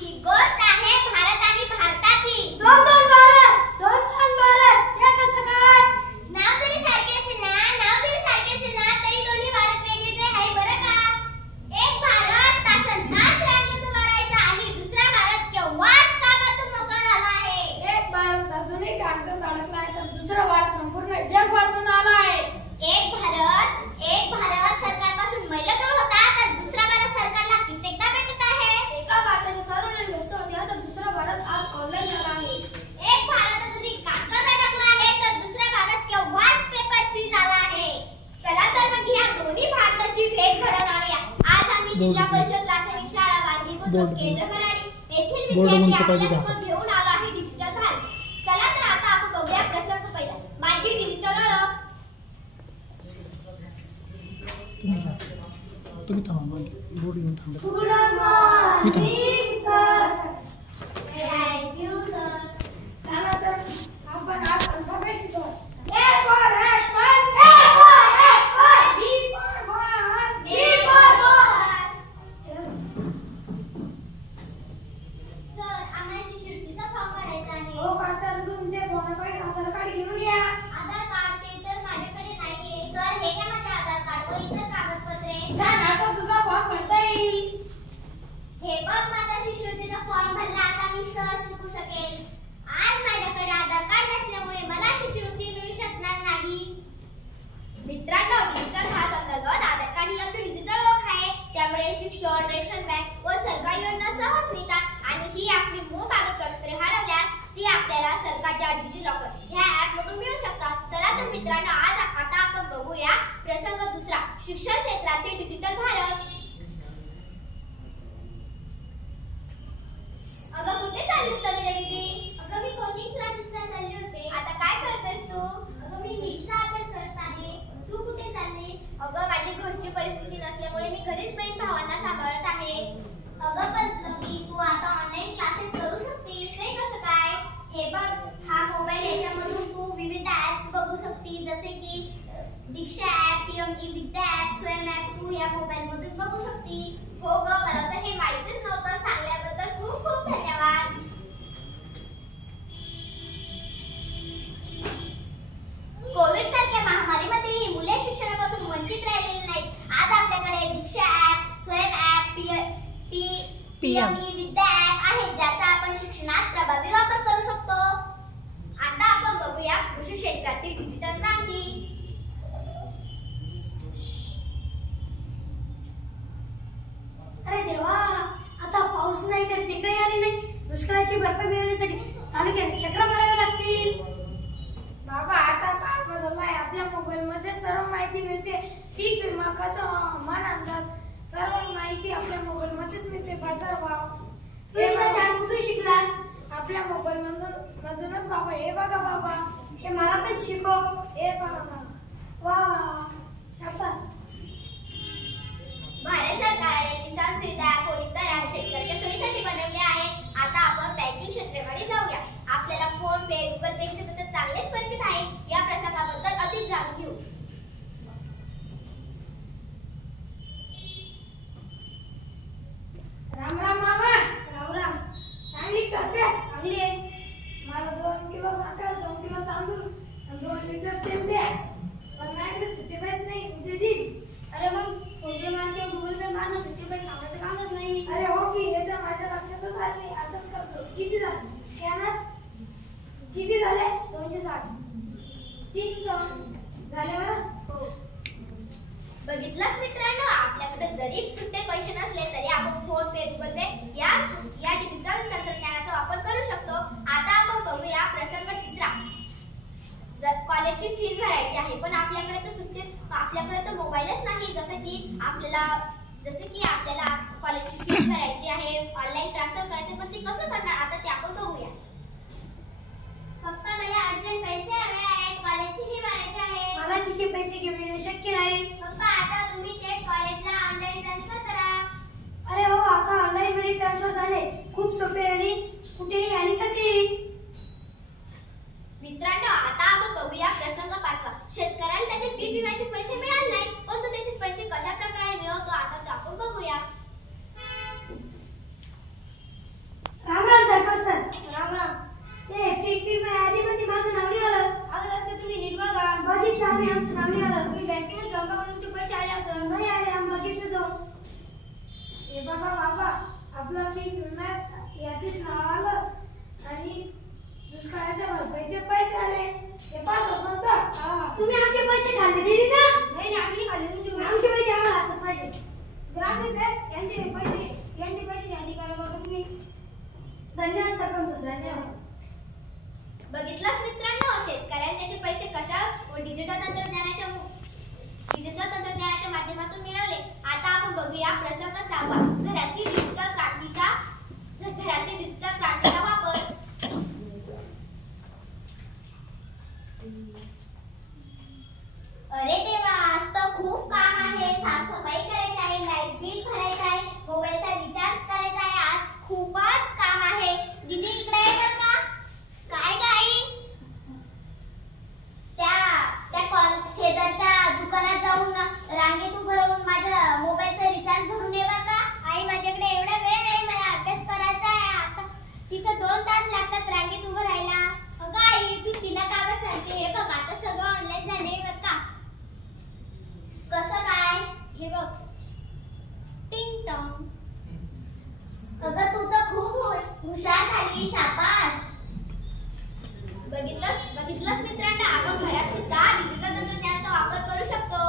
ही गोष्ट आहे भारत आणि भारताची. दोन दोन भारत हे कसं काय? नाव जरी सारखे असेल ना तरी दोन्ही भारत वेगवेगळे आहे बरं का. एक भारत तासनतास रांगेत उभा राहायचा आणि दुसरा भारत केव्हाच कामातून मोकळा झाला आहे. एक भारत अजूनही कागदात अडकला आहे तर दुसरा भारत संपूर्ण जग वाचून आला आहे. एक भारत सरकारपासून मैलदूर होता तर दुसरा भारत सरकारला कित्येकदा भेटत आहे. एका भारताच्या सर्व लेन व्यस्त होते तर दुसरा भारत आज ऑनलाईन झाला आहे. एक भारत अजूनही कागदात अडकला आहे तर दुसरा भारत केव्हाच पेपर फ्री झाला आहे. चला तर मग या दोन्ही भारताची भेट घडवून आणूया. आज आम्ही जिल्हा परिषद प्राथमिक शाळा वांगी बुद्रुक केंद्र भराडी येथील विद्यार्थी आपल्यासोबत घेऊन आलो आहे डिजिटल भारत. चला तर आता आपण बघूया प्रसंग पहिला. माझी डिजिटल ओळख. तुम्ही थांबा बोर्ड घेऊन थांबा. Good morning sir. Thank you sir. चला तर आपण आज अल्फाबेट शिकू. A for apple, B for ball, B for ball. Sir आम्हाला शिष्यवृत्तीचा फॉर्म भरायचा आहे. हो का तर तुमचे बोनाफाईड आधार कार्ड घेऊन या. आधार कार्ड ते तर माझ्याकडे नाहीये. सर हे घ्या माझे आधार कार्ड व इतर कागदपत्रे. छान आता तुझा फॉर्म भरता येईल. हे बघ माझा शिष्यवृत्तीचा फॉर्म भरला. आता मी सहज शिकू शकेल. आज माझ्याकडे आधार कार्ड नसल्यामुळे मला शिष्यवृत्ती मिळू शकणार नाही. मित्रांनो डिजिटल भारत अंतर्गत आधार कार्ड ही आपली डिजिटल ओळख आहे. त्यामुळे शिक्षण, रेशन बँक व सरकारी योजना सहज मिळतात आणि ही आपली मूळ कागदपत्रे हरवल्यास ती आपल्याला सरकारच्या डिजिलॉकर ह्या ऍप मधून मिळू शकतात. चला तर मित्रांनो आता आपण बघूया प्रसंग दुसरा. शिक्षण क्षेत्रातील डिजिटल भारत. अगं कुठे चाललीस सगळे दीदी? अगं मी कोचिंग क्लासेसला चालले होते. आता काय करतेस तू? अगं मी नीटचा अभ्यास करत आहे. तू कुठे चाललीस? अगं माझी घरची परिस्थिती नसल्यामुळे मी घरीच बहीण भावांना सांभाळत आहे. अगं पण लकी तू आता ऑनलाईन क्लासेस करू शकते. ते कसं काय? हे बघ हा मोबाईल याच्यामधून तू विविध ऍप्स बघू शकते जसे की दीक्षा ऍप, पीएमई विद्या ऍप, स्वयं ऍप तू या मोबाईल मधून बघू शकते. हो ग मला तर हे माहितीच नव्हतं. सांगल्याबद्दल खूप खूप धन्यवाद. कोविड सारख्या महामारीमध्ये मुले शिक्षणापासून वंचित राहिलेली नाहीत. आज आपल्याकडे दीक्षा ऍप, स्वयं ऍप, पीएमई विद्या ऍप आहेत ज्याचा आपण शिक्षणात प्रभावी वापर करू शकतो. आता आपण बघूया कृषी क्षेत्रातील डिजिटल क्रांती. अरे देवा आता पाऊस नाही तर पिकही आली नाही. दुष्काळाची भरपाई मिळवण्यासाठी तालुक्यात चक्र मारावे लागतील. बाबा आता काय बदललाय. आपल्या मोबाईल मध्ये सर्व माहिती मिळते. पीक विमा, खत, हवामान अंदाज सर्व माहिती आपल्या मोबाईल मध्येच मिळते. बाजार भाव हे छान कुठून शिकलास? आपल्या मोबाईल मधूनच बाबा. हे बघा बाबा हे मला पण शिकव. हे बघा वा शाबास. भारत सरकारने किसान सुविधा व इतर ऍप शेतकऱ्याच्या सोयीसाठी बनवले आहे. आता आपण बँकिंग क्षेत्राकडे जाऊया. आपल्याला फोन पे, गुगल पे क्षेत्र तर चांगलेच परिचित आहे. या प्रसंगाबद्दल अधिक जाणून घेऊ. राम राम मामा. राम राम. चांगली तब्येत? चांगली आहे. मला 2 किलो साखर, 2 किलो तांदूळ आणि 2 लिटर तेल द्या. पण माझ्याकडे सुट्टे पैसे नाही. उद्या देईल. अरे मग फोन पे मार किंवा गुगल पे मार ना. सुट्टे पैसे सांगायचं कामच नाही. अरे हो की हे तर माझ्या लक्षातच आलं नाही. आताच करतो. किती झाले स्कॅनर? किती झाले? 260. ठीक झाले बरं. हो बघितलंच मित्रांनो आपल्याकडे जरी सुट्टे पैसे नसले तरी आपण फोन पे, गुगल पे या डिजिटल तंत्रज्ञानाचा वापर करू शकतो. आता आपण बघूया प्रसंग तिसरा. जर कॉलेजची फीस भरायची आहे पण आपल्याकडे तर मोबाईलच नाही. जसे की आपल्याला कॉलेजची फीस भरायची आहे, ऑनलाईन ट्रान्सफर करायचे पण ते कसं करणार आता ते आपण बघूया. पप्पा मला अर्जंट पैसे हवे आहेत. कॉलेजची फी भरायची आहे. मला तिथे पैसे घेणे शक्य नाही. पप्पा आता तुम्ही थेट कॉलेजला ऑनलाईन ट्रान्सफर करा. अरे हो आता ऑनलाईन मनी ट्रान्सफर झाले. खूप सोपे आणि कुठेही आणि कसेही. मित्रांनो आता आपण बघूया प्रसंग 5. शेतकऱ्याला त्याचे पीक विम्याचे पैसे मिळाले नाही पण तो त्याचे पैसे कशा प्रकारे मिळवतो आता ते आपण बघूया. आपलं पीक विम्यात यादीत नाव आलं आणि दुष्काळाच्या भरपाईचे पैसे आले. हे पहा सरपंच, तुम्ही आमचे पैसे खाल्ले दिले ना? नाही आम्ही खाल्ले तुमचे आमचे पैसे आम्हाला हातच पाहिजे. ग्रामसेवक साहेब यांचे पैसे यादी करा बघा तुम्ही. धन्यवाद सरपंच, धन्यवाद. बघितलंच मित्रांनो, शेतकऱ्यांनी त्याचे पैसे कशा व डिजिटल तंत्रज्ञानाच्या माध्यमातून मिळवले. आता आपण बघूया प्रसंग 6. घरातील डिजिटल क्रांतीचा वापर. अरे देवा, आज तर खूप काम आहे. साफसफाई करायची आहे, लाईट बिल भरायचं आहे, मोबाईलचा रिचार्ज करायचा आहे. आज खूपच काम आहे. दीदी इकडे आहे बरं का? काय गाई? त्या शेजारच्या दुकानात जाऊन रांगेत उभं राहून माझ्या मोबाईलचा रिचार्ज भरून ये बरं का? आई माझ्याकडे एवढा वेळ नाही, मला अभ्यास करायचा आहे. आता तिथं 2 तास लागतात रांगेत उभं राहायला. अगं आई, तू तिला का बरं सांगते? हे बघ, आता सगळं ऑनलाईन झालंय बरं का? कसं काय? हे बघ, टिंग टॉंग. अगं तू तर खूप हुशार झाली, शाबास. बघितलंच मित्रांनो, आपण घरात सुद्धा डिजिटल तंत्रज्ञानाचा वापर करू शकतो.